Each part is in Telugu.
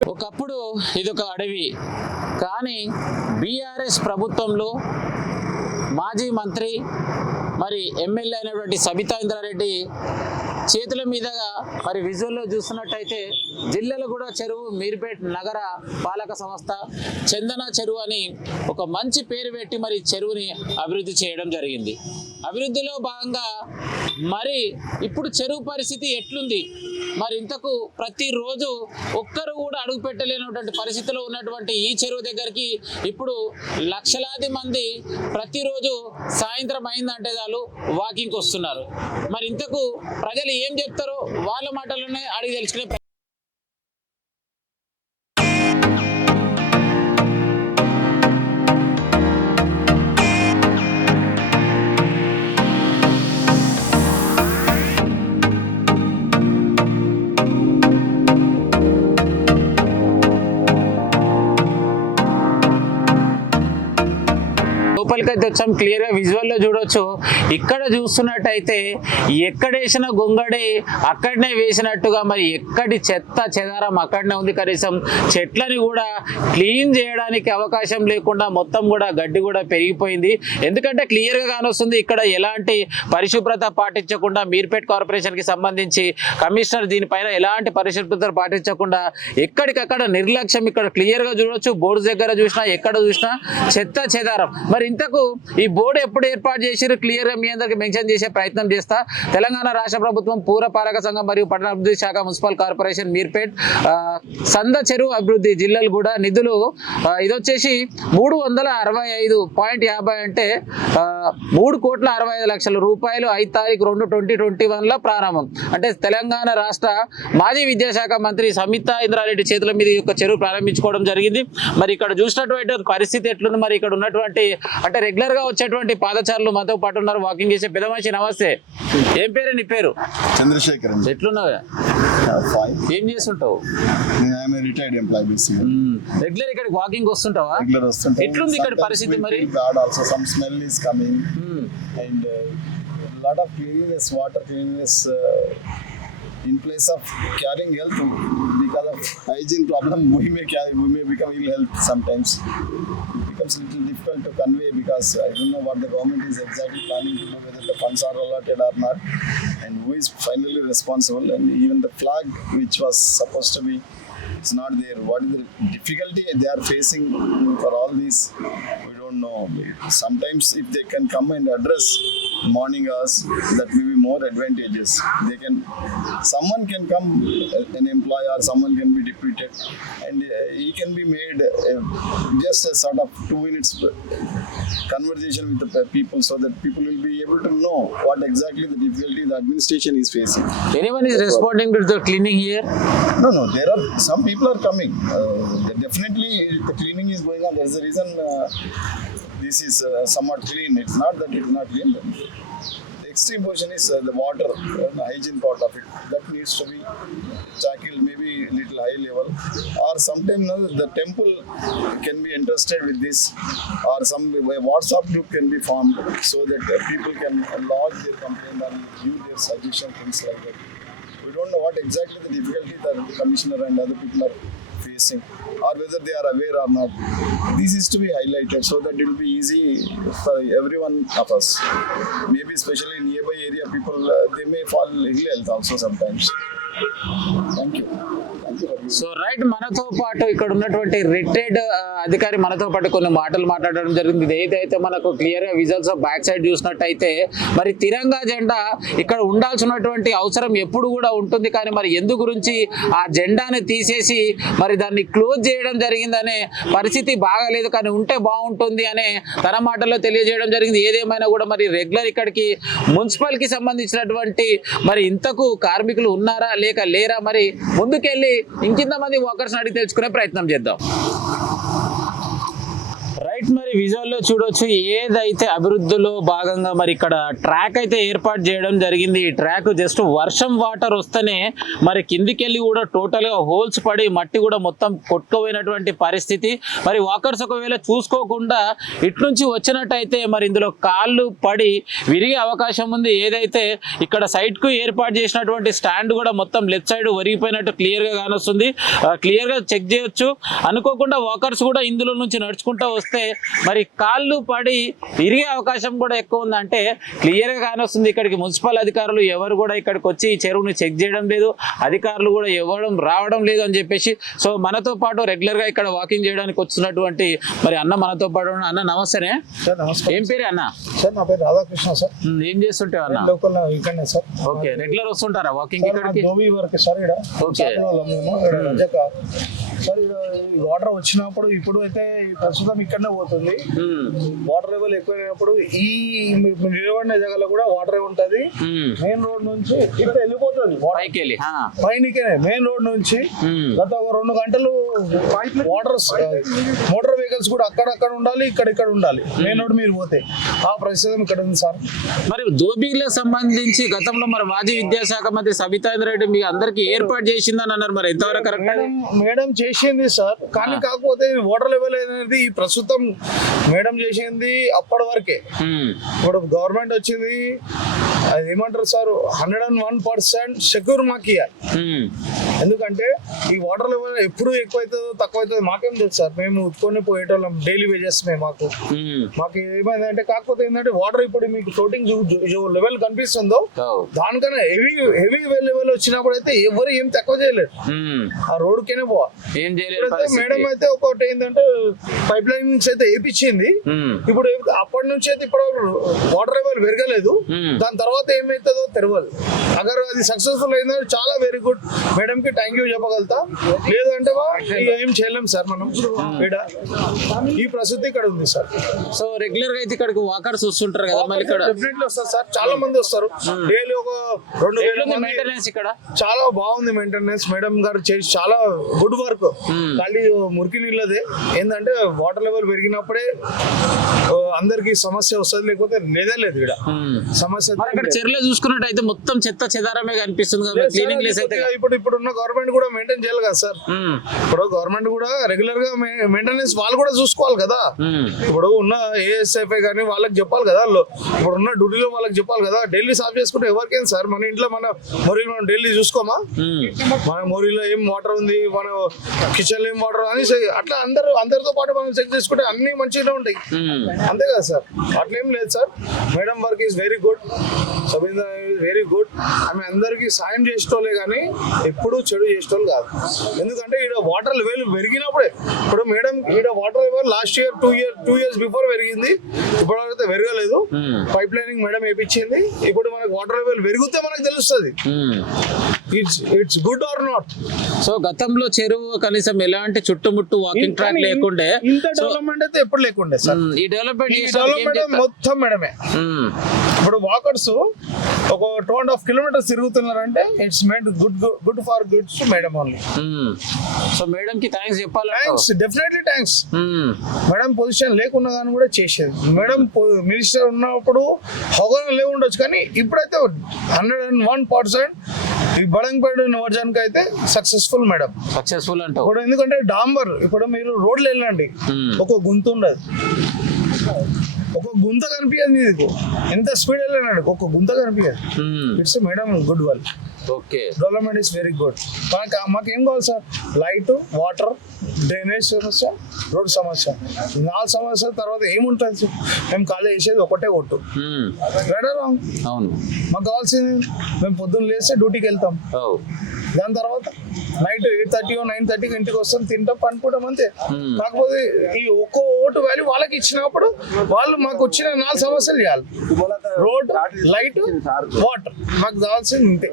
ఒకప్పుడు ఇదొక అడవి, కానీ బీఆర్ఎస్ ప్రభుత్వంలో మాజీ మంత్రి మరి ఎమ్మెల్యే అయినటువంటి సబితా ఇంద్రారెడ్డి చేతుల మీదుగా మరి విజువల్లో చూస్తున్నట్టయితే జిల్లాలగూడ చెరువు మీర్పేట్ నగర పాలక సంస్థ చందన చెరువు అని ఒక మంచి పేరు పెట్టి మరి చెరువుని అభివృద్ధి చేయడం జరిగింది. అభివృద్ధిలో భాగంగా మరి ఇప్పుడు చెరువు పరిస్థితి ఎట్లుంది, మరి ఇంతకు ప్రతిరోజు ఒక్కరు కూడా అడుగు పెట్టలేనటువంటి పరిస్థితిలో ఉన్నటువంటి ఈ చెరువు దగ్గరికి ఇప్పుడు లక్షలాది మంది ప్రతిరోజు సాయంత్రం అయిందంటే చాలు వాకింగ్కి వస్తున్నారు. మరి ఇంతకు ప్రజలు ఏం చెప్తారో వాళ్ళ మాటల్లోనే అడిగి తెలుసుకునే లోపలికైతే వచ్చాం. క్లియర్గా విజువల్లో చూడొచ్చు. ఇక్కడ చూస్తున్నట్టయితే ఎక్కడేసిన గొంగడి అక్కడనే వేసినట్టుగా మరి ఎక్కడి చెత్త చెదారం అక్కడనే ఉంది. కనీసం చెట్లని కూడా క్లీన్ చేయడానికి అవకాశం లేకుండా మొత్తం కూడా గడ్డి కూడా పెరిగిపోయింది. ఎందుకంటే క్లియర్గా కానొస్తుంది ఇక్కడ ఎలాంటి పరిశుభ్రత పాటించకుండా మీర్పేట్ కార్పొరేషన్కి సంబంధించి కమిషనర్ దీనిపైన ఎలాంటి పరిశుభ్రత పాటించకుండా ఎక్కడికక్కడ నిర్లక్ష్యం ఇక్కడ క్లియర్గా చూడొచ్చు. బోర్డు దగ్గర చూసినా ఎక్కడ చూసినా చెత్త చెదారం. మరి ఇంతకు ఈ బోర్డు ఎప్పుడు ఏర్పాటు చేసిరు క్లియర్గా మీ అందరికి మెన్షన్ చేసే ప్రయత్నం చేస్తా. తెలంగాణ రాష్ట్ర ప్రభుత్వం పూరపాలక సంఘం మరియు పట్టణాభివృద్ధి శాఖ మున్సిపల్ కార్పొరేషన్ మీర్పేట్ సంద చెరువు అభివృద్ధి జిల్లాలు కూడా నిధులు ఇది వచ్చేసి 365.50 అంటే 3,65,00,000 రూపాయలు 5 తారీఖు 2/2021 ప్రారంభం. అంటే తెలంగాణ రాష్ట్ర మాజీ విద్యాశాఖ మంత్రి సబితా ఇంద్రారెడ్డి చేతుల మీద ఈ యొక్క చెరువు ప్రారంభించుకోవడం జరిగింది. మరి ఇక్కడ చూసినటువంటి పరిస్థితి ఎట్లుంది, మరి ఇక్కడ ఉన్నటువంటి అంటే రెగ్యులర్ గా వచ్చేటువంటి పాదచారులు మాతో పాటు ఉన్నారు, వాకింగ్ చేసే పెద్ద మనిషి. నమస్తే, ఏం పేరు నీ పేరు? చంద్రశేఖర్. ఎట్లున్నావు, ఏం చేస్తుంటావు? రెగ్యులర్ ఇక్కడికి వాకింగ్ వస్తుంటావా? ఎట్లుంది ఇక్కడ పరిస్థితి? మరి in place of carrying health because of hygiene problem we may become ill health sometimes. It becomes a little difficult to convey because I don't know what the government is exactly planning to do, whether the funds are allotted or not, and who is finally responsible. And even the flag which was supposed to be, it's not there. What is the difficulty they are facing for all these, we don't know. Sometimes if they can come and address morning hours, that will be more advantageous. Someone can come, an employee or someone can be deputed, and he can be made just a sort of 2 minutes conversation with the people, so that people will be able to know what exactly the difficulty the administration is facing. Anyone is responding to the cleaning here? No, there are some people are coming. Definitely the cleaning is going on. There is a reason this is somewhat clean. It's not that it's not clean. The extreme portion is the water, the hygiene part of it. That needs to be tackled maybe little high level. Or sometimes the temple can be entrusted with this, or some WhatsApp group can be formed so that people can lodge their complaint and give their suggestion, things like that. We don't know what exactly the difficulty that the commissioner and other people are facing, or whether they are aware or not. This is to be highlighted so that it will be easy for everyone of us. Maybe especially in nearby area people, they may fall ill health also sometimes. Thank you. So right, మనతో పాటు ఇక్కడ ఉన్నటువంటి రిటైర్డ్ అధికారి మనతో పాటు కొన్ని మాటలు మాట్లాడడం జరిగింది. ఏదైతే మనకు క్లియర్గా విజువల్స్ బ్యాక్ సైడ్ చూసినట్టయితే మరి తిరంగా జెండా ఇక్కడ ఉండాల్సినటువంటి అవసరం ఎప్పుడు కూడా ఉంటుంది, కానీ మరి ఎందు గురించి ఆ జెండాని తీసేసి మరి దాన్ని క్లోజ్ చేయడం జరిగిందనే పరిస్థితి బాగాలేదు, కానీ ఉంటే బాగుంటుంది అనే తన మాటల్లో తెలియజేయడం జరిగింది. ఏదేమైనా కూడా మరి రెగ్యులర్ ఇక్కడికి మున్సిపల్కి సంబంధించినటువంటి మరి ఇంతకు కార్మికులు ఉన్నారా లేక లేరా, మరి ముందుకెళ్ళి ఇంకింత మంది వర్కర్స్ అడిగి తెలుసుకునే ప్రయత్నం చేద్దాం. రైట్, మరి విజువల్ లో చూడొచ్చు ఏదైతే అభివృద్ధిలో భాగంగా మరి ఇక్కడ ట్రాక్ అయితే ఏర్పాటు చేయడం జరిగింది. ఈ ట్రాక్ జస్ట్ వర్షం వాటర్ వస్తేనే మరి కిందికెళ్ళి కూడా టోటల్ గా హోల్స్ పడి మట్టి కూడా మొత్తం కొట్టుకుపోయినటువంటి పరిస్థితి. మరి వాకర్స్ ఒకవేళ చూసుకోకుండా ఇటు నుంచి వచ్చినట్టయితే మరి ఇందులో కాళ్ళు పడి విరిగే అవకాశం ఉంది. ఏదైతే ఇక్కడ సైడ్ కు ఏర్పాటు చేసినటువంటి స్టాండ్ కూడా మొత్తం లెఫ్ట్ సైడ్ ఒరిగిపోయినట్టు క్లియర్ గా కానొస్తుంది. క్లియర్ గా చెక్ చేయొచ్చు. అనుకోకుండా వాకర్స్ కూడా ఇందులో నుంచి నడుచుకుంటూ వస్తే మరి కాళ్ళు పడి విరిగే అవకాశం కూడా ఎక్కువ ఉంది. అంటే క్లియర్ గా కానొస్తుంది. ఇక్కడికి మున్సిపల్ అధికారులు ఎవరు కూడా ఇక్కడికి వచ్చి ఈ చెరువుని చెక్ చేయడం లేదు, అధికారులు కూడా రావడం లేదు అని చెప్పేసి. సో మనతో పాటు రెగ్యులర్ గా ఇక్కడ వాకింగ్ చేయడానికి వస్తున్నటువంటి మరి అన్న మనతో పాటు అన్న నమస్తేనే. సార్ నమస్కారం. ఏం పేరు అన్న? సార్ నా పేరు రాధాకృష్ణ సార్. ఏం చేస్తుంటావు అన్న? లోకల్ ఇక్కడనే సార్. ఓకే, రెగ్యులర్ వస్తుంటారా వాకింగ్ ఇక్కడికి? దోబి వరకు సార్. ఇక్కడ ఓకే సార్ ఈ వాటర్ వచ్చినప్పుడు ఇప్పుడు అయితే ప్రస్తుతం ఇక్కడనే పోతుంది. వాటర్ లెవెల్ ఎక్కువైనప్పుడు ఈ నిలబడిన జగలో కూడా వాటర్ ఉంటది. మెయిన్ రోడ్ నుంచి ఇక్కడ వెళ్ళిపోతుంది పైనకే. మెయిన్ రోడ్ నుంచి గత ఒక 2 గంటలు వాటర్ మోటార్ వెహికల్స్ కూడా అక్కడక్కడ ఉండాలి, ఇక్కడ ఉండాలి. మెయిన్ రోడ్ మీరు పోతే ఆ పరిస్థితి ఇక్కడ ఉంది సార్. మరి దోబిలకు సంబంధించి గతంలో మరి మాజీ విద్యాశాఖ మంత్రి సబితా ఇంద్రారెడ్డి మీ అందరికి ఏర్పాటు చేసిందని అన్నారు. మరి ఎంతవరకు కరెక్ట్? మేడం చేసింది సార్, కానీ కాకపోతే వాటర్ లెవెల్ అనేది ఈ ప్రస్తుతం మేడం చేసింది అప్పటి వరకే. ఇప్పుడు గవర్నమెంట్ వచ్చింది, అది ఏమంటారు సార్, 101% సెక్యూర్ మాకు ఇయ్యాలి. ఎందుకంటే ఈ వాటర్ లెవెల్ ఎప్పుడు ఎక్కువ అవుతుందో తక్కువ అవుతుందో మాకేం తెలుసు సార్. మేము ఉత్తుకొని పోయేటోళ్ళం, డైలీ వేజెస్ మాకు ఏమైందంటే, కాకపోతే ఏంటంటే వాటర్ ఇప్పుడు మీకు ఫ్లోటింగ్ లెవెల్ కనిపిస్తుందో దానికన్నా హెవీ లెవెల్ వచ్చినప్పుడు అయితే ఎవరు ఏం తక్కువ చేయలేరు. ఆ రోడ్డుకేనే పోవాలి. మేడం అయితే ఒకటి ఏంటంటే పైప్ లైన్స్ అయితే వేపించింది. ఇప్పుడు అప్పటి నుంచి అయితే ఇప్పుడు వాటర్ లెవెల్ పెరగలేదు. దాని తర్వాత ఏమైతుందో తెలియదు. అగర్ అది సక్సెస్ఫుల్ అయిందంటే చాలా వెరీ గుడ్. మేడం కి థ్యాంక్ యూ చెప్పగలుగుతా. లేదంటే ఏం చేయలేం సార్ మనం. ఈ ప్రసిద్ధి ఇక్కడ ఉంది సార్. సో రెగ్యులర్ గా అయితే ఇక్కడికి వాకర్స్ వస్తుంటారు కదా, మళ్ళీ ఇక్కడ డెఫినెట్లీ వస్తారు సార్. చాలా మంది వస్తారు. డైలీ ఒక 2000 మెయింటెనెన్స్ ఇక్కడ చాలా బాగుంది. మెయింటెనెన్స్ మేడం గారు చేసి చాలా గుడ్ వర్క్. ఖాళీ మురికి నీళ్ళదే ఏంటంటే వాటర్ లెవెల్ పెరిగినప్పుడే అందరికి సమస్య వస్తుంది, లేకపోతే లేదే లేదు ఇక్కడ సమస్య. చెరువులో చూసుకున్నట్టయితే మొత్తం చెత్త చెదారమే కనిపిస్తుంది కదా, క్లీనింగ్ లెస్ అయితే. ఇప్పుడున్న గవర్నమెంట్ కూడా మెయింటైన్ చేయాలి కదా సార్. ఇప్పుడు గవర్నమెంట్ కూడా రెగ్యులర్ గా మెయింటెనెన్స్ వాళ్ళు కూడా చూసుకోవాలి కదా. ఇప్పుడు ఉన్న ఏఎస్ఎఫ్ఐ కానీ వాళ్ళకి చెప్పాలి కదా, ఇప్పుడు ఉన్న డ్యూటీలో వాళ్ళకి చెప్పాలి కదా. డైలీ సాఫ్ చేసుకుంటే ఎవరికైనా సార్. మన ఇంట్లో మన మొరీలో మనం డైలీ చూసుకోమా, మన మొరీలో ఏం వాటర్ ఉంది, మన కిచెన్ లో ఏం వాటర్ అని అట్లా అందరితో పాటు మనం చెక్ చేసుకుంటే అన్ని మంచిగా ఉంటాయి. అంతే కదా సార్. అట్లేం లేదు sir. Madam work is very good. Sabindra very good. ఆమె అందరికి సాయం చేసేటోళ్ళే కానీ ఎప్పుడూ చెడు చేసేటోళ్ళు కాదు. ఎందుకంటే ఇక్కడ వాటర్ లెవెల్ పెరిగినప్పుడే, ఇప్పుడు మేడం ఇక్కడ water level last year 2 years before పెరిగింది. ఇప్పటివరకు పెరగలేదు. పైప్ లైనింగ్ మేడం వేయించింది. ఇప్పుడు మనకు వాటర్ లెవెల్ పెరిగితే మనకు తెలుస్తుంది it's good or not. So గతంలో చెరువు కనీసం ఎలాంటి చుట్టుముట్టు వాకింగ్ ట్రాక్ లేకుండే, ఇంత డెవలప్మెంట్ అయితే ఎప్పుడు లేకుండే సార్. ఈ డెవలప్మెంట్ మొత్తం మేడమే. ఇప్పుడు వాకర్స్ ఒక 2.5 kilometers తిరుగుతున్నారంటే it's made good for goods madam only. So madam కి థ్యాంక్స్ చెప్పాలి. Thanks, definitely thanks. Madam position లేకున్నా కానీ కూడా చేసేది. మేడం మినిస్టర్ ఉన్నప్పుడు హోదా లేకుండొచ్చు, కానీ ఇప్పుడైతే 101% ఈ బడంగపేట నియోజకానికి అయితే సక్సెస్ఫుల్ మేడం. సక్సెస్ఫుల్ అంటే ఇప్పుడు ఎందుకంటే డాంబర్, ఇప్పుడు మీరు రోడ్లు వెళ్ళండి ఒక గుంత ఉండదు, ఒక గుంత కనిపించదు. మీకు ఎంత స్పీడ్ వెళ్ళండి ఒక గుంత కనిపించదు. It's madam good work. Okay, development is very good. మాకు ఏం కావాలి సార్? లైట్, వాటర్, డ్రైనేజ్ సమస్య, రోడ్ సమస్య, 4 సమస్యల తర్వాత ఏముంటుంది సార్? మేము ఖాళీ చేసేది ఒకటే కొట్టు. అవును, మాకు కావాల్సింది మేము పొద్దున్న లేస్తే డ్యూటీకి వెళ్తాం. దాని తర్వాత నైట్ 8:30 or 9:30 ఇంటికి వస్తాం, తింటాం, పనుకుంటాం, అంతే. కాకపోతే ఈ ఒక్కో ఓటు వాల్యూ వాళ్ళకి ఇచ్చినప్పుడు వాళ్ళు మాకు వచ్చిన 4 సమస్యలు చేయాలి. రోడ్, లైట్, వాటర్, మాకు కావాల్సింది ఇంతే.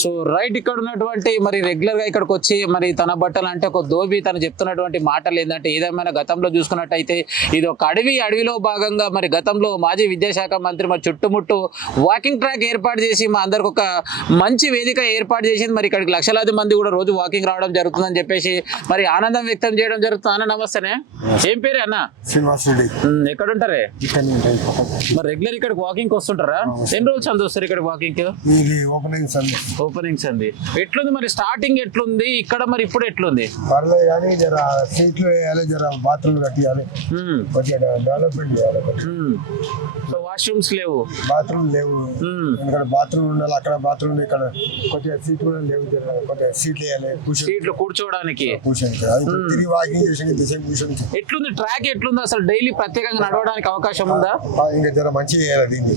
సో రైట్, ఇక్కడ ఉన్నటువంటి మరి రెగ్యులర్ గా ఇక్కడికి వచ్చి మరి తన బట్టలు అంటే ఒక దోబి తను చెప్తున్నటువంటి మాటలు ఏంటంటే, ఏదేమైనా గతంలో చూసుకున్నట్టయితే ఇది ఒక అడవిలో భాగంగా మరి గతంలో మాజీ విద్యాశాఖ మంత్రి మరి చుట్టుముట్టు వాకింగ్ ట్రాక్ ఏర్పాటు చేసి మా అందరికి ఒక మంచి వేదిక ఏర్పాటు చేసి చేసింది, మరి ఇక్కడికి లక్షలాది మంది కూడా రోజు వాకింగ్ రావడం జరుగుతుందని చెప్పేసి మరి ఆనందం వ్యక్తం చేయడం జరుగుతుంది. అన్న నమస్తేనే, ఏం పేరు అన్న? శ్రీనివాస్ రెడ్డి. ఎక్కడ ఉంటారే? మరి రెగ్యులర్ ఇక్కడికి వాకింగ్ వస్తుంటారా? ఎన్ని రోజులు సంది వస్తారు ఇక్కడ వాకింగ్? ఇది ఓపెనింగ్స్ అండి. ఎట్లుంది మరి స్టార్టింగ్ ఎట్లుంది ఇక్కడ, మరి ఇప్పుడు ఎట్లుంది? పర్లేదు కానీ జర సీట్లు వేయాలి, జర బాత్రూమ్ కట్టియాలి, కొంచెం డెవలప్మెంట్ చేయాలి. సో వాష్రూమ్స్ లేవు, బాత్రూమ్ లేవు, ఇక్కడ బాత్రూమ్ ఉండాలి, అక్కడ బాత్రూమ్ ఇక్కడ కొంచెం సీట్లు కూడా లేవు, జర కొంచెం సీట్లు వేయాలి, సీట్లు కూర్చోవడానికి. తిరిగి వాకింగ్ చేసి కూర్చొని. ఎట్లుంది ట్రాక్, ఎట్లుంది అసలు? డైలీ ప్రత్యేకంగా నడవడానికి అవకాశం ఉందా? ఇంకా జర మంచిగా చేయాలి దీన్ని.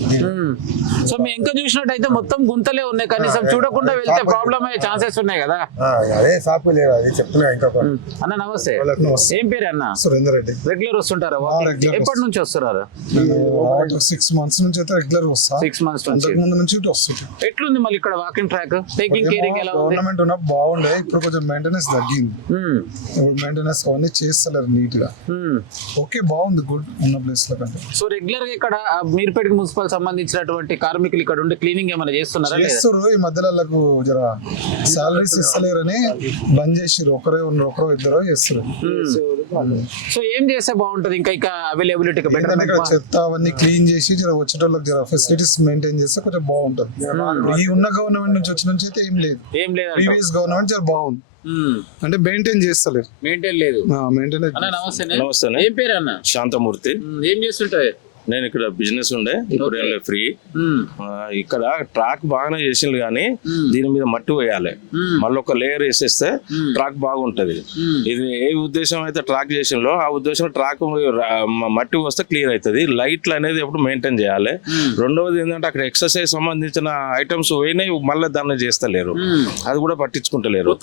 సో మీ ఇంకా చూసినట్టయితే మొత్తం గుంతలే ఉన్నాయి, కనీసం చూడకుండా వెళ్తే ప్రాబ్లమ్ అయ్యే ఛాన్సెస్ ఉన్నాయి కదా. అదే సాపు లేదు, అది చెప్తున్నా. ఇంకా అన్న నమస్తే, ఏం పేరు అన్న? సురేందర్ రెడ్డి. రెగ్యులర్ వస్తుంటారా? ఎప్పటి నుంచి వస్తున్నారు? 6 months నుంచి అయితే రెగ్యులర్ వస్తా. 6 months నుంచి. ముందు నుంచి ఇటు వస్తుంది. ఎట్లుంది మళ్ళీ ఇక్కడ వాకింగ్ ట్రాక్, టేకింగ్ కేరింగ్ ఎలా ఉంది? గవర్నమెంట్ ఉన్నప్పుడు బాగుండే, ఇప్పుడు కొంచెం మెయింటెనెన్స్ తగ్గింది. ఇప్పుడు మెయింటెనెన్స్ అవన్నీ చేస్తలేరు నీట్ గా. ఓకే, బాగుంది, గుడ్ ఉన్న ప్లేస్ లో కంటే. సో రెగ్యులర్ గా ఇక్కడ మీర్పేట మున్సిపల్ సంబంధించినటువంటి కార్మికులు ఇక్కడ ఉండి క్లీనింగ్ ఏమైనా చేస్తున్నారా? చేస్తారు. ఈ మధ్యలో వాళ్ళకు జర సాలరీస్ ఇస్తలేరని బంద్ చేసిర్రు. ఒకరో ఇద్దరు చేస్తారు. సో ఏం చేస్తే బాగుంటది? ఇంకా అవైలబిలిటీ బెటర్. ఇక్కడ చెత్త అవన్నీ క్లీన్ చేసి జర వచ్చేటోళ్ళకి జర ఫెసిలిటీస్ మెయింటైన్ చేస్తే కొంచెం బాగుంటది. ఈ ఉన్న గవర్నమెంట్ నుంచి వచ్చిన నుంచి అయితే ఏం లేదు. ప్రీవియస్ గవర్నమెంట్ జర బాగుంది, అంటే మెయింటైన్ చేస్తలేరు. మెయింటైన్ లేదు. మెయింటైన్. నమస్తే. ఏం పేరు అన్న? శాంతమూర్తి. ఏం చేస్తుంటారు? నేను ఇక్కడ బిజినెస్ ఉండే, ఇప్పుడు ఫ్రీ. ఇక్కడ ట్రాక్ బాగానే చేసిండు కానీ దీని మీద మట్టి వేయాలి, మళ్ళీ ఒక లేయర్ వేసేస్తే ట్రాక్ బాగుంటది. ఇది ఏ ఉద్దేశం అయితే ట్రాక్ చేసిందో ఆ ఉద్దేశం ట్రాక్ మట్టి వస్తే క్లియర్ అవుతుంది. లైట్లు అనేది ఎప్పుడు మెయింటైన్ చేయాలి. రెండవది ఏంటంటే అక్కడ ఎక్సర్సైజ్ సంబంధించిన ఐటమ్స్ పోయినాయి, మళ్ళీ దాన్ని చేస్తలేరు, అది కూడా పట్టించుకుంటలేరు.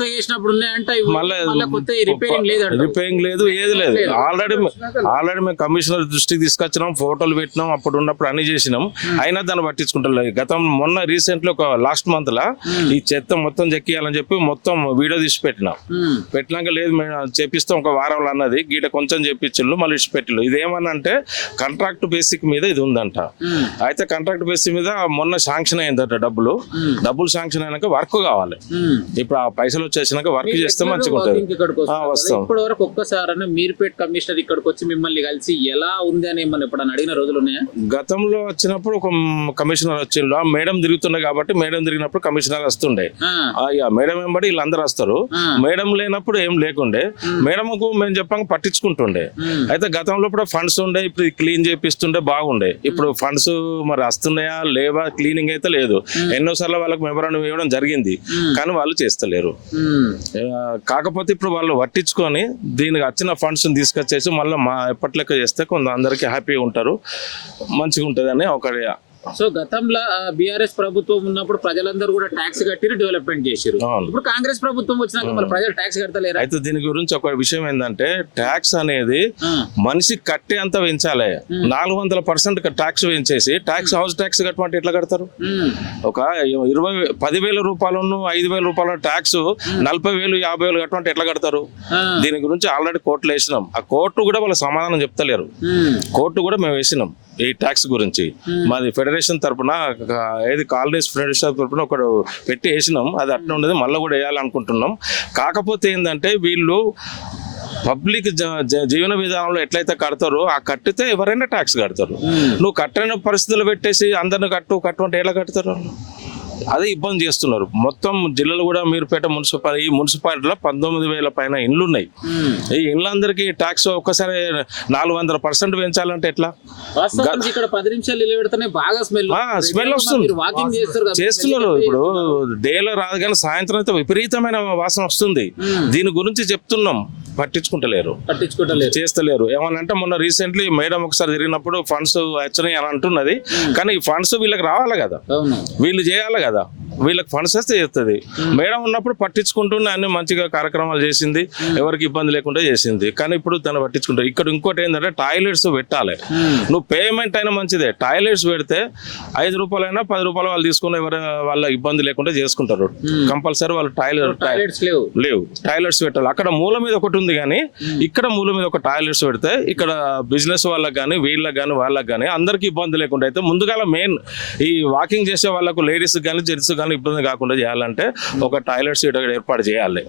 మళ్ళీ రిపేరింగ్ లేదు, ఏది లేదు. ఆల్రెడీ మేము కమిషనర్ దృష్టికి తీసుకొచ్చినాం, ఫోటోలు పెట్టినాం, అప్పుడు ఉన్నప్పుడు అన్ని చేసినాం, అయినా దాన్ని పట్టించుకుంటారు. గతం మొన్న రీసెంట్లీ ఒక లాస్ట్ మంత్ లా ఈ చెత్త మొత్తం చెక్కియాలని చెప్పి మొత్తం వీడియో తీసి పెట్టినాం. పెట్టినాక లేదు మేము చేపిస్తాం ఒక వారంలో అన్నది, గీట కొంచెం చేపించు మళ్ళీ ఇచ్చి పెట్టిల్లు. ఇదేమన్నా అంటే కాంట్రాక్ట్ బేసిక్ మీద ఇది ఉందంట. అయితే కాంట్రాక్ట్ బేసిక్ మీద మొన్న శాంక్షన్ అయిందట, డబ్బులు శాంక్షన్ అయినాక వర్క్ కావాలి. ఇప్పుడు ఆ పైసలు వచ్చేసినాక వర్క్ చేస్తే మంచిగా ఉంటుంది. వస్తాం. ఇప్పటి వరకు ఒక్కసారి మీర్పేట కమిషనర్ ఇక్కడికి వచ్చి మిమ్మల్ని కలిసి ఎలా ఉంది అని మనం ఎప్పుడన్నా అడిగిన రోజులు ఉన్నాయా? గతంలో వచ్చినప్పుడు ఒక కమిషనర్ వచ్చిండు, మేడం తిరుగుతుండే కాబట్టి మేడం తిరిగినప్పుడు కమిషనర్ వస్తుండే, మేడం వెంబడి వీళ్ళందరూ వస్తారు. మేడం లేనప్పుడు ఏం లేకుండే, మేడంకు మేము చెప్పాక పట్టించుకుంటుండే. అయితే గతంలో కూడా ఫండ్స్ ఉండే, ఇప్పుడు క్లీన్ చేపిస్తుండే బాగుండే. ఇప్పుడు ఫండ్స్ మరి వస్తున్నాయా లేవా, క్లీనింగ్ అయితే లేదు. ఎన్నోసార్లు వాళ్ళకి మెమరాండం ఇవ్వడం జరిగింది కానీ వాళ్ళు చేస్తలేరు. కాకపోతే ఇప్పుడు వాళ్ళు పట్టించుకొని దీనికి వచ్చిన ఫండ్స్ తీసుకొచ్చేసి మళ్ళీ మా ఎప్పటిలెక్క చేస్తే కొంత అందరికీ హ్యాపీగా ఉంటారు, మంచిగా ఉంటుంది అని ఒక. సో గతంలో బీఆర్ఎస్ ప్రభుత్వం ఉన్నప్పుడు ప్రజలందరూ కూడా ట్యాక్స్ కట్టి డెవలప్మెంట్ చేశారు. ఇప్పుడు కాంగ్రెస్ ప్రభుత్వం వచ్చినాక మరి ప్రజలు ట్యాక్స్ కడతలేరు. అయితే దీని గురించి ఒక విషయం ఏంటంటే, ట్యాక్స్ అనేది మనిషి కట్టే అంత పెంచాలి. 400% ట్యాక్స్ పెంచేసి ట్యాక్స్ హౌస్ ట్యాక్స్ కట్టమంటే ఎట్లా కడతారు? ఒక 10,000 రూపాయలను 5,000 రూపాయల ట్యాక్స్ 40,000 50,000 కట్టమంటే ఎట్లా కడతారు? దీని గురించి ఆల్రెడీ కోర్టులో వేసినాం. ఆ కోర్టు కూడా వాళ్ళ సమాధానం చెప్తలేరు. కోర్టు కూడా మేము వేసినాం ఈ ట్యాక్స్ గురించి. మాది ఫెడరేషన్ తరఫున, ఏది కాలనీస్ ఫెడరేషన్ తరఫున ఒకటి పెట్టి వేసినాం. అది అట్లా ఉండదు, మళ్ళీ కూడా వేయాలనుకుంటున్నాం. కాకపోతే ఏంటంటే వీళ్ళు పబ్లిక్ జీవన విధానంలో ఎట్లయితే కడతారో ఆ కట్టితే ఎవరైనా ట్యాక్స్ కడతారు. నువ్వు కట్టని పరిస్థితులు పెట్టేసి అందరిని కట్టు అంటే ఎలా కడతారు? అదే ఇబ్బంది చేస్తున్నారు. మొత్తం జిల్లాలో కూడా మీరుపేట ఈ మున్సిపాలిటీలో 19,000 పైన ఇండ్లు ఉన్నాయి. ఈ ఇండ్లందరికీ ట్యాక్స్ ఒక్కసారి 400% పెంచాలంటే ఎట్లా? ఇక్కడ 10 నిమిషాలు నిలబెడితేనే బాగా స్మెల్ వస్తుంది. చేస్తున్నారు. ఇప్పుడు డేలో రాదు కానీ సాయంత్రం అయితే విపరీతమైన వాసన వస్తుంది. దీని గురించి చెప్తున్నాం, పట్టించుకుంటలేరు, చేస్తలేరు. ఏమనంటే మొన్న రీసెంట్లీ మేడం ఒకసారి తిరిగినప్పుడు ఫండ్స్ వచ్చినాయి అని అంటున్నది, కానీ ఈ ఫండ్స్ వీళ్ళకి రావాలి కదా, వీళ్ళు చేయాలి కదా, వీళ్ళకి ఫండ్స్ వస్తే చేస్తుంది. మేడం ఉన్నప్పుడు పట్టించుకుంటూనే అన్ని మంచిగా కార్యక్రమాలు చేసింది, ఎవరికి ఇబ్బంది లేకుండా చేసింది. కానీ ఇప్పుడు తను పట్టించుకుంటారు. ఇక్కడ ఇంకోటి ఏంటంటే టాయిలెట్స్ పెట్టాలి. నువ్వు పేమెంట్ అయినా మంచిదే, టాయిలెట్స్ పెడితే 5 రూపాయలైనా 10 రూపాయలు వాళ్ళు తీసుకుని ఎవరు వాళ్ళ ఇబ్బంది లేకుండా చేసుకుంటారు. కంపల్సరీ వాళ్ళు టాయిలెట్స్ లేవు, టాయిలెట్స్ పెట్టాలి. అక్కడ మూల మీద ఒకటి ఉంది కానీ ఇక్కడ మూల మీద ఒక టాయిలెట్స్ పెడితే ఇక్కడ బిజినెస్ వాళ్ళకి కానీ వీళ్ళకి కానీ వాళ్ళకి కానీ అందరికి ఇబ్బంది లేకుండా అయితే ముందుగా మెయిన్ ఈ వాకింగ్ చేసే వాళ్ళకు లేడీస్ కానీ జెంట్స్ జీవితాన్ని ఇబ్బంది కాకుండా చేయాలంటే ఒక టాయిలెట్ సీట్ ఏర్పాటు చేయాలి.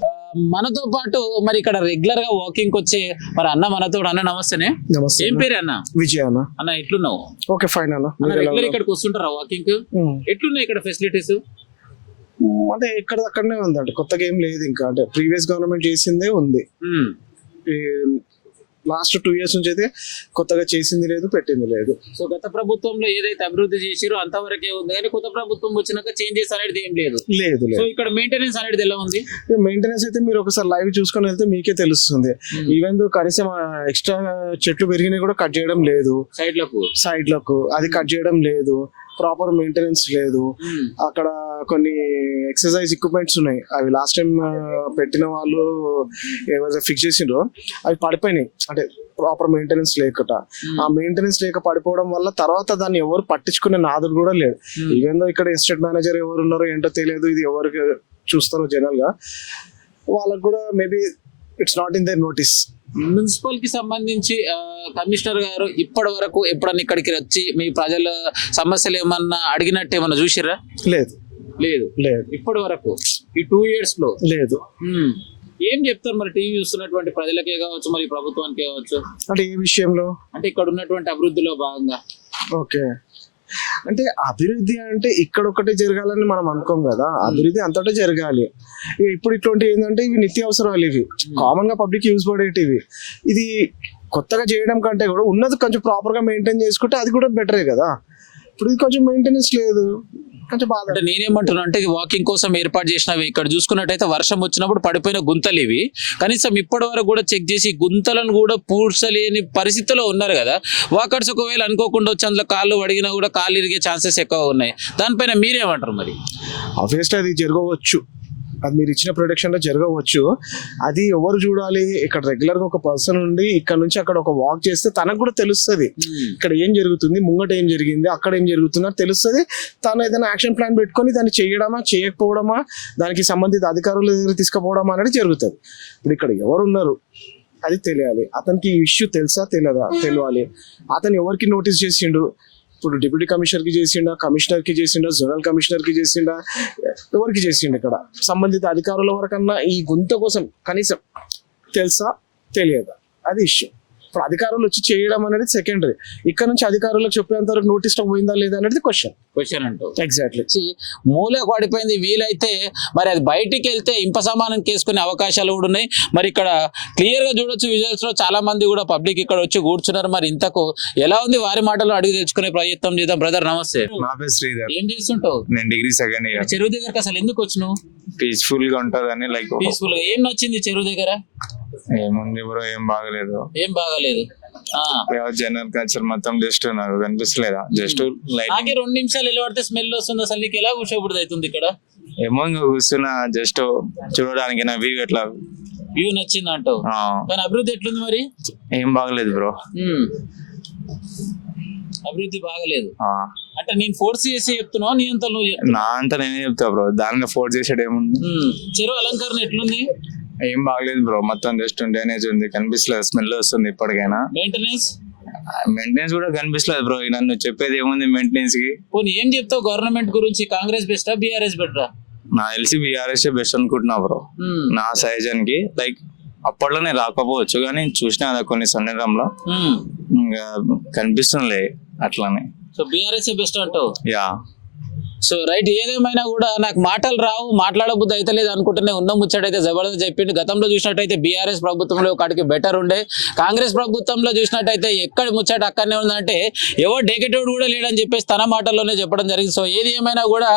మనతో పాటు మరి ఇక్కడ రెగ్యులర్ గా వాకింగ్ వచ్చే మరి అన్న మనతో అన్న నమస్తేనే. నమస్తే ఏం పేరు అన్న? విజయ్ అన్న. అన్న ఎట్లున్నావు? ఓకే ఫైన్ అన్న. అన్న రెగ్యులర్ ఇక్కడికి వస్తుంటారా వాకింగ్? ఎట్లున్నాయి ఇక్కడ ఫెసిలిటీస్? అంటే ఇక్కడ అక్కడనే ఉంది అంటే కొత్తగా ఏం లేదు ఇంకా, అంటే ప్రీవియస్ గవర్నమెంట్ చేసిందే ఉంది. లాస్ట్ 2 years నుంచి అయితే కొత్తగా చేసింది లేదు, పెట్టింది లేదు. సో గత ప్రభుత్వంలో ఏదైతే అభివృద్ధి చేసిరో అంతవరకే ఉంది, కానీ కొత్త ప్రభుత్వం వచ్చినాక చేంజెస్ అనేది ఏం లేదు. లేదు సో ఇక్కడ మెయింటెనెన్స్ అనేది ఎలా ఉంది? మెయింటెనెన్స్ అయితే మీరు ఒకసారి లైవ్ చూసుకొని వెళ్తే మీకే తెలుస్తుంది. ఈవెన్ కనీసం ఎక్స్ట్రా చెట్లు పెరిగినా కూడా కట్ చేయడం లేదు, సైడ్ లకు అది కట్ చేయడం లేదు, ప్రాపర్ మెయింటెనెన్స్ లేదు. అక్కడ కొన్ని ఎక్సర్సైజ్ ఎక్విప్మెంట్స్ ఉన్నాయి, అవి లాస్ట్ టైం పెట్టిన వాళ్ళు ఏవైతే ఫిక్స్ చేసిండ్రో అవి పడిపోయినాయి, అంటే ప్రాపర్ మెయింటెనెన్స్ లేకట. ఆ మెయింటెనెన్స్ లేక పడిపోవడం వల్ల తర్వాత దాన్ని ఎవరు పట్టించుకునే నాదుడు కూడా లేడు. ఈవెన్ ఇక్కడ ఎస్టేట్ మేనేజర్ ఎవరు ఉన్నారో ఏంటో తెలియదు, ఇది ఎవరికి చూస్తారో జనరల్ గా వాళ్ళకి కూడా maybe it's not in there notice. Municipal కి సంబంధించి కమిషనర్ గారు ఇప్పటి వరకు ఎప్పుడన్నా ఇక్కడికి వచ్చి మీ ప్రజల సమస్యలు ఏమన్నా అడిగినట్టు ఏమన్నా చూసిరా? లేదు లేదు లేదు ఇప్పటి వరకు ఈ 2 years లో లేదు. ఏం చెప్తారు మరి టీవీ చూస్తున్నటువంటి ప్రజలకే కావచ్చు, మరి ప్రభుత్వానికి కావచ్చు? అంటే ఏ విషయంలో? అంటే ఇక్కడ ఉన్నటువంటి అభివృద్ధిలో భాగంగా. ఓకే, అంటే అభివృద్ధి అంటే ఇక్కడ ఒకటే జరగాలని మనం అనుకోం కదా, అభివృద్ధి అంతటా జరగాలి. ఇప్పుడు ఇటువంటి ఏంటంటే ఇవి నిత్యావసరాలు, ఇవి కామన్ గా పబ్లిక్ యూజ్ పడేటివి. ఇది కొత్తగా చేయడం కంటే కూడా ఉన్నది కొంచెం ప్రాపర్ గా మెయింటైన్ చేసుకుంటే అది కూడా బెటరే కదా. ఇప్పుడు ఇది కొంచెం మెయింటెనెన్స్ లేదు, కొంచెం బాధ. అంటే నేనేమంటున్నా అంటే వాకింగ్ కోసం ఏర్పాటు చేసినవి ఇక్కడ చూసుకున్నట్టయితే వర్షం వచ్చినప్పుడు పడిపోయిన గుంతలు ఇవి. కనీసం ఇప్పటి వరకు కూడా చెక్ చేసి గుంతలను కూడా పూడ్చలేని పరిస్థితిలో ఉన్నారు కదా. వాకర్స్ ఒకవేళ అనుకోకుండా వచ్చి అందులో కాళ్ళు అడిగినా కూడా కాళ్ళు ఇరిగే ఛాన్సెస్ ఎక్కువ ఉన్నాయి. దానిపైన మీరేమంటారు? మరి ఆబ్వియస్లీ అది జరగవచ్చు, అది మీరు ఇచ్చిన ప్రొడక్షన్ లో జరగవచ్చు. అది ఎవరు చూడాలి? ఇక్కడ రెగ్యులర్ గా ఒక పర్సన్ ఉండి ఇక్కడ నుంచి అక్కడ ఒక వాక్ చేస్తే తనకు కూడా తెలుస్తుంది ఇక్కడ ఏం జరుగుతుంది, ముంగట ఏం జరిగింది, అక్కడ ఏం జరుగుతుందో తెలుస్తుంది. తను ఏదైనా యాక్షన్ ప్లాన్ పెట్టుకొని దాన్ని చేయడమా చేయకపోవడమా, దానికి సంబంధిత అధికారుల దగ్గర తీసుకుపోవడమా అనేది జరుగుతుంది. ఇప్పుడు ఇక్కడ ఎవరు ఉన్నారు అది తెలియాలి, అతనికి ఈ ఇష్యూ తెలుసా తెలియదా తెలియాలి. అతను ఎవరికి నోటీస్ చేసిండు, ఇప్పుడు డిప్యూటీ కమిషనర్ కి చేసిండా, కమిషనర్ కి చేసిండా, జోనల్ కమిషనర్ కి చేసిండా, ఎవరికి చేసిండు? ఇక్కడ సంబంధిత అధికారుల వరకన్నా ఈ గుంత కోసం కనీసం తెలుసా తెలియదా, అది ఇష్యూ. ఇప్పుడు అధికారులు వచ్చి చేయడం అనేది సెకండరీ, ఇక్కడ నుంచి అధికారులకు చెప్పేంత వరకు నోటీస్ పోయిందా లేదా అనేది క్వశ్చన్ అంటూ. ఎగ్జాక్ట్లీ. మూలకు పడిపోయింది, వీలైతే మరి అది బయటికి వెళ్తే ఇంప సమానం కేసుకునే అవకాశాలు కూడా ఉన్నాయి. మరి ఇక్కడ క్లియర్ గా చూడొచ్చు విజువల్స్ లో, చాలా మంది కూడా పబ్లిక్ ఇక్కడ వచ్చి కూర్చున్నారు. మరి ఇంతకు ఎలా ఉంది వారి మాటలు అడిగి తెచ్చుకునే ప్రయత్నం చేద్దాం. బ్రదర్ నమస్తే. నా పేరు శ్రీధర్. ఏం చేస్తుంటావు? నేను డిగ్రీ 2nd year. చెరువు దగ్గరకు అసలు ఎందుకు వచ్చినావు? పీస్ఫుల్ గా ఉంటదని. లైక్ పీస్ఫుల్ గా ఏం నచ్చింది చెరువు దగ్గర? ఏముంది బ్రో, ఏం బాగలేదు. ఏం బాగలేదు? జనరల్ కల్చర్ మొత్తం జస్ట్ నాకు కనిపిస్తలేదా, జస్ట్ లైట్. 2 నిమిషాలు నిలబడితే స్మెల్ వస్తుంది. అసలు నీకు ఎలా కూర్చోబుద్ధి అవుతుంది ఇక్కడ? ఏమో కూర్చున్నా జస్ట్ చూడడానికి, నా వ్యూ ఎట్లా వ్యూ నచ్చింది అంటావు, కానీ అభివృద్ధి ఎట్లుంది మరి? ఏం బాగలేదు బ్రో, అభివృద్ధి బాగలేదు. అంటే నేను ఫోర్స్ చేసి చెప్తున్నావు, నీ అంతా నువ్వు? నా అంతా నేనే చెప్తా బ్రో, దానిలో ఫోర్స్ చేసేది ఏముంది. చెరువు అలంకరణ ఎట్లుంది? ఏం బాగలేదు బ్రో, మొత్తం జస్ట్ డ్రైనేజ్ ఉంది, కనిపిస్తలేదు, స్మెల్ వస్తుంది. ఇప్పటికైనా మెయింటెనెన్స్ కూడా కనిపిస్తలేదు బ్రో. నన్ను చెప్పేది ఏముంది మెయింటెనెన్స్ కి? పోనీ ఏం చెప్తావు గవర్నమెంట్ గురించి? కాంగ్రెస్ బెస్టా బీఆర్ఎస్ బెటరా? నా తెలిసి బీఆర్ఎస్ బెస్ట్ అనుకుంటున్నా బ్రో, నా సజెషన్ కి. లైక్ అప్పట్లోనే రాకపోవచ్చు కానీ చూసినా కదా కొన్ని సందర్భంలో, ఇంకా కనిపిస్తుందిలే అట్లానే. సో బీఆర్ఎస్ బెస్ట్ అంటావు? యా. సో రైట్, ఏదేమైనా కూడా నాకు మాటలు రావు, మాట్లాడబుద్ధి అయితే లేదు అనుకుంటూనే ఉన్న ముచ్చటైతే జబర్దస్త్ చెప్పిండు. గతంలో చూసినట్టయితే బీఆర్ఎస్ ప్రభుత్వంలో ఒకటికి బెటర్ ఉండే, కాంగ్రెస్ ప్రభుత్వంలో చూసినట్టయితే ఎక్కడ ముచ్చట అక్కడనే ఉందంటే ఎవరు డేకెటోడు కూడా లేడని చెప్పేసి తన మాటల్లోనే చెప్పడం జరిగింది. సో ఏది ఏమైనా కూడా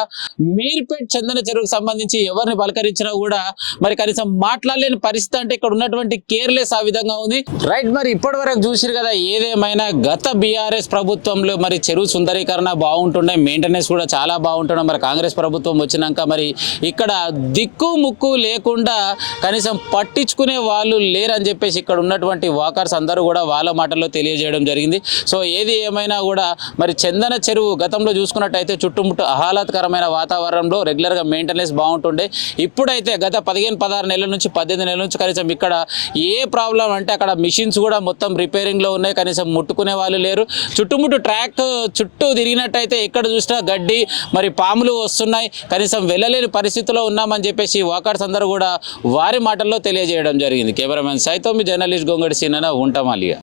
మీర్పేట్ చందన చెరువుకు సంబంధించి ఎవరిని పలకరించినా కూడా మరి కనీసం మాట్లాడలేని పరిస్థితి, అంటే ఇక్కడ ఉన్నటువంటి కేర్లెస్ ఆ విధంగా ఉంది. రైట్, మరి ఇప్పటి వరకు చూసిరు కదా, ఏదేమైనా గత బీఆర్ఎస్ ప్రభుత్వంలో మరి చెరువు సుందరీకరణ బాగుంటుండే, మెయింటెనెన్స్ కూడా చాలా బాగుంటుండే. మరి కాంగ్రెస్ ప్రభుత్వం వచ్చినాక మరి ఇక్కడ దిక్కు ముక్కు లేకుండా కనీసం పట్టించుకునే వాళ్ళు లేరని చెప్పేసి ఇక్కడ ఉన్నటువంటి వాకర్స్ అందరూ కూడా వాళ్ళ మాటల్లో తెలియజేయడం జరిగింది. సో ఏది ఏమైనా కూడా మరి చందన చెరువు గతంలో చూసుకున్నట్టయితే చుట్టుముట్టు ఆహ్లాదకరమైన వాతావరణంలో రెగ్యులర్గా మెయింటెనెన్స్ బాగుంటుండే. ఇప్పుడైతే గత 15-16 నెలల నుంచి 18 నెలల నుంచి కనీసం ఇక్కడ ఏ ప్రాబ్లం అంటే అక్కడ మిషన్స్ కూడా మొత్తం రిపేరింగ్లో ఉన్నాయి, కనీసం ముట్టుకునే వాళ్ళు లేరు. చుట్టుముట్టు ట్రాక్ చుట్టూ తిరిగినట్టయితే ఎక్కడ చూసినా గడ్డి, మరి పాములు వస్తున్నాయి, కనీసం వెళ్ళలేని పరిస్థితిలో ఉన్నామని చెప్పేసి వాకర్స్ అందరూ కూడా వారి మాటల్లో తెలియజేయడం జరిగింది. కెమెరామెన్ సైతం, జర్నలిస్ట్ గొంగడి సీనన, ఉంటామాలియా.